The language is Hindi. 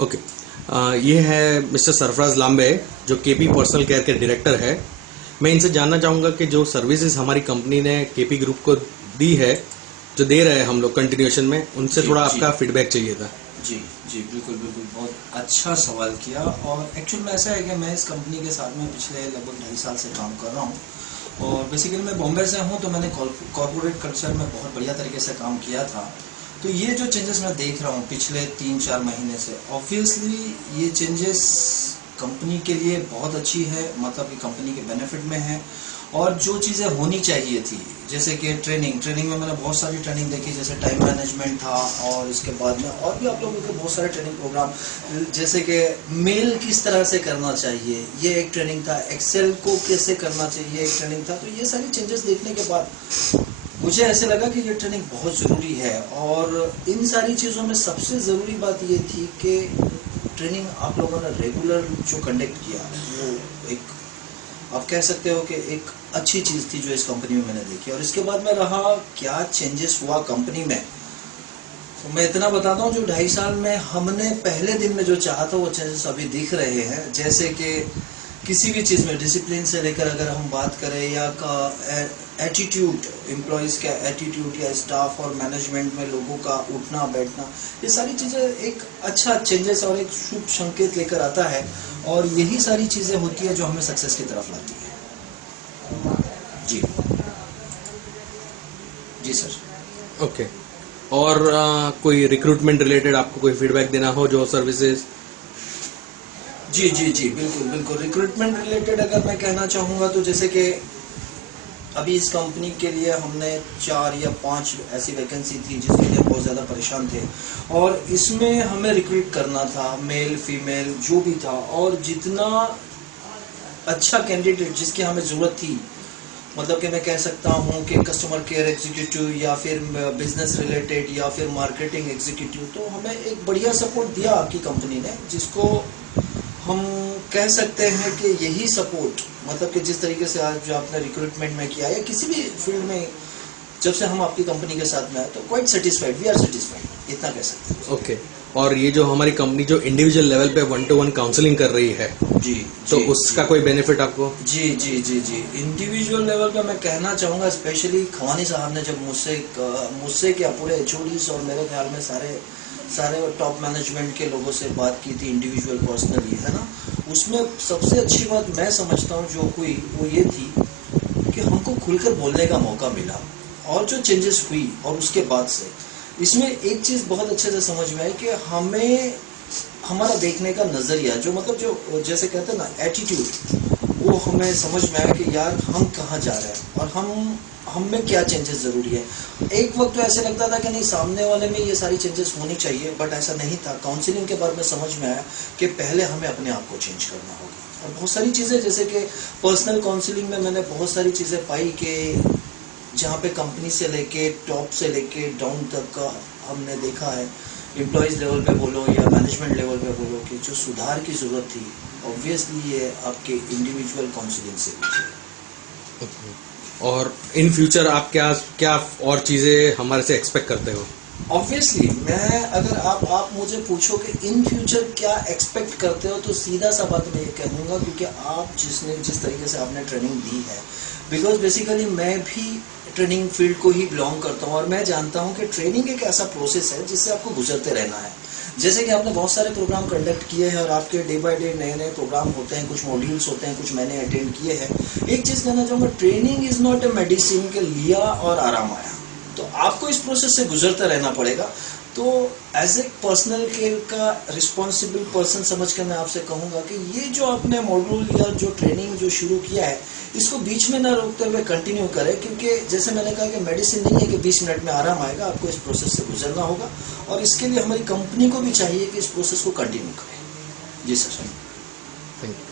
ओके। ये है मिस्टर सरफराज लांबे, जो केपी पर्सनल केयर के डायरेक्टर है। मैं इनसे जानना चाहूँगा कि जो सर्विसेज हमारी कंपनी ने केपी ग्रुप को दी है, जो दे रहे हैं हम लोग कंटिन्यूएशन में, उनसे थोड़ा आपका फीडबैक चाहिए था। जी जी, बिल्कुल बिल्कुल, बहुत अच्छा सवाल किया। और एक्चुअल में ऐसा है कि मैं इस कंपनी के साथ में पिछले लगभग 2.5 साल से काम कर रहा हूँ। और बेसिकली मैं बॉम्बे से हूँ, तो मैंने कॉर्पोरेट कल्चर में बहुत बढ़िया तरीके से काम किया था। तो ये जो चेंजेस मैं देख रहा हूँ पिछले 3-4 महीने से, ऑब्वियसली ये चेंजेस कंपनी के लिए बहुत अच्छी है, मतलब कि कंपनी के बेनिफिट में है। और जो चीज़ें होनी चाहिए थी, जैसे कि ट्रेनिंग में मैंने बहुत सारी ट्रेनिंग देखी, जैसे टाइम मैनेजमेंट था, और इसके बाद में और भी आप लोगों के बहुत सारे ट्रेनिंग प्रोग्राम, जैसे कि मेल किस तरह से करना चाहिए, ये एक ट्रेनिंग था। एक्सेल को कैसे करना चाहिए, एक ट्रेनिंग था। तो ये सारी चेंजेस देखने के बाद मुझे ऐसे लगा कि ये ट्रेनिंग बहुत ज़रूरी है। और इन सारी चीज़ों में सबसे ज़रूरी बात ये थी कि ट्रेनिंग आप लोगों ने रेगुलर जो कंडक्ट किया, वो एक, आप कह सकते हो कि एक अच्छी चीज़ थी जो इस कंपनी में मैंने देखी। और इसके बाद में रहा क्या चेंजेस हुआ कंपनी में, तो मैं इतना बताता हूँ, जो 2.5 साल में हमने पहले दिन में जो चाहा था, वो चेंजेस अभी दिख रहे हैं। जैसे कि किसी भी चीज़ में डिसिप्लिन से लेकर अगर हम बात करें, या एटीट्यूड, एम्प्लॉयज़ का एटीट्यूड, या स्टाफ और मैनेजमेंट में लोगों का उठना बैठना, ये सारी चीज़ें एक अच्छा चेंजेस और एक शुभ संकेत लेकर आता है। और यही सारी चीज़ें होती है जो हमें सक्सेस की तरफ लाती है। जी जी सर। ओके। और कोई रिक्रूटमेंट रिलेटेड आपको कोई फीडबैक देना हो, जो सर्विसेज? जी जी जी, बिल्कुल बिल्कुल। रिक्रूटमेंट रिलेटेड अगर मैं कहना चाहूँगा, तो जैसे कि अभी इस कंपनी के लिए हमने 4 या 5 ऐसी वैकेंसी थी जिसके लिए बहुत ज़्यादा परेशान थे। और इसमें हमें रिक्रूट करना था, मेल फीमेल जो भी था, और जितना अच्छा कैंडिडेट जिसकी हमें ज़रूरत थी, मतलब कि मैं कह सकता हूँ कि कस्टमर केयर एग्जीक्यूटिव, या फिर बिजनेस रिलेटेड, या फिर मार्केटिंग एग्जीक्यूटिव, तो हमें एक बढ़िया सपोर्ट दिया आपकी कंपनी ने, जिसको हम कह सकते हैं कि यही सपोर्ट, मतलब कि जिस तरीके से आज जो आपने रिक्रूटमेंट में किया, या किसी भी फील्ड में जब से हम आपकी कंपनी के साथ में आए, तो quite satisfied, we are satisfied, इतना कह सकते हैं। ओके। और ये जो हमारी कंपनी जो इंडिविजुअल लेवल पे 1-to-1 काउंसलिंग कर रही है, जी तो जी उसका जी कोई बेनिफिट आपको? जी जी जी जी, इंडिविजुअल लेवल पे मैं कहना चाहूँगा, स्पेशली खवानी साहब ने जब मुझसे क्या पूरे एचओडीज और मेरे ख्याल में सारे टॉप मैनेजमेंट के लोगों से बात की थी इंडिविजुअल पर्सनली, है ना, उसमें सबसे अच्छी बात मैं समझता हूँ जो हुई, वो ये थी कि हमको खुलकर बोलने का मौका मिला। और जो चेंजेस हुई, और उसके बाद से इसमें एक चीज़ बहुत अच्छे से समझ में आई कि हमें हमारा देखने का नज़रिया, जो मतलब जो जैसे कहते हैं ना, एटीट्यूड, वो हमें समझ में आया कि यार हम कहाँ जा रहे हैं, और हम में क्या चेंजेस ज़रूरी है। एक वक्त तो ऐसे लगता था कि नहीं, सामने वाले में ये सारी चेंजेस होनी चाहिए, बट ऐसा नहीं था। काउंसलिंग के बाद में समझ में आया कि पहले हमें अपने आप को चेंज करना होगा। और बहुत सारी चीज़ें, जैसे कि पर्सनल काउंसलिंग में मैंने बहुत सारी चीज़ें पाई कि जहाँ पे कंपनी से लेके टॉप से लेके डाउन तक का हमने देखा है, एम्प्लॉयज़ लेवल पे बोलो या मैनेजमेंट लेवल पे बोलो, कि जो सुधार की ज़रूरत थी, ऑब्वियसली ये आपके इंडिविजुअल काउंसलिंग से हुई। और इन फ्यूचर आप क्या क्या और चीज़ें हमारे से एक्सपेक्ट करते हो? ऑब्वियसली मैं, अगर आप मुझे पूछो कि इन फ्यूचर क्या एक्सपेक्ट करते हो, तो सीधा सा बात मैं ये कहूँगा, क्योंकि आप जिस तरीके से आपने ट्रेनिंग दी है, बिकॉज बेसिकली मैं भी ट्रेनिंग फील्ड को ही बिलोंग करता हूँ, और मैं जानता हूँ कि ट्रेनिंग एक ऐसा प्रोसेस है जिससे आपको गुजरते रहना है। जैसे कि आपने बहुत सारे प्रोग्राम कंडक्ट किए हैं, और आपके डे बाय डे नए नए प्रोग्राम होते हैं, कुछ मॉड्यूल्स होते हैं, कुछ मैंने अटेंड किए हैं। एक चीज़ कहना चाहूँगा, training is not a medicine के लिया और आराम आया, तो आपको इस प्रोसेस से गुजरते रहना पड़ेगा। तो एज ए पर्सनल केयर का रिस्पॉन्सिबल पर्सन समझ कर मैं आपसे कहूँगा कि ये जो आपने मॉड्यूल या जो ट्रेनिंग जो शुरू किया है, इसको बीच में ना रोकते हुए कंटिन्यू करें, क्योंकि जैसे मैंने कहा कि मेडिसिन नहीं है कि 20 मिनट में आराम आएगा, आपको इस प्रोसेस से गुजरना होगा। और इसके लिए हमारी कंपनी को भी चाहिए कि इस प्रोसेस को कंटिन्यू करें। जी सर। Thank you.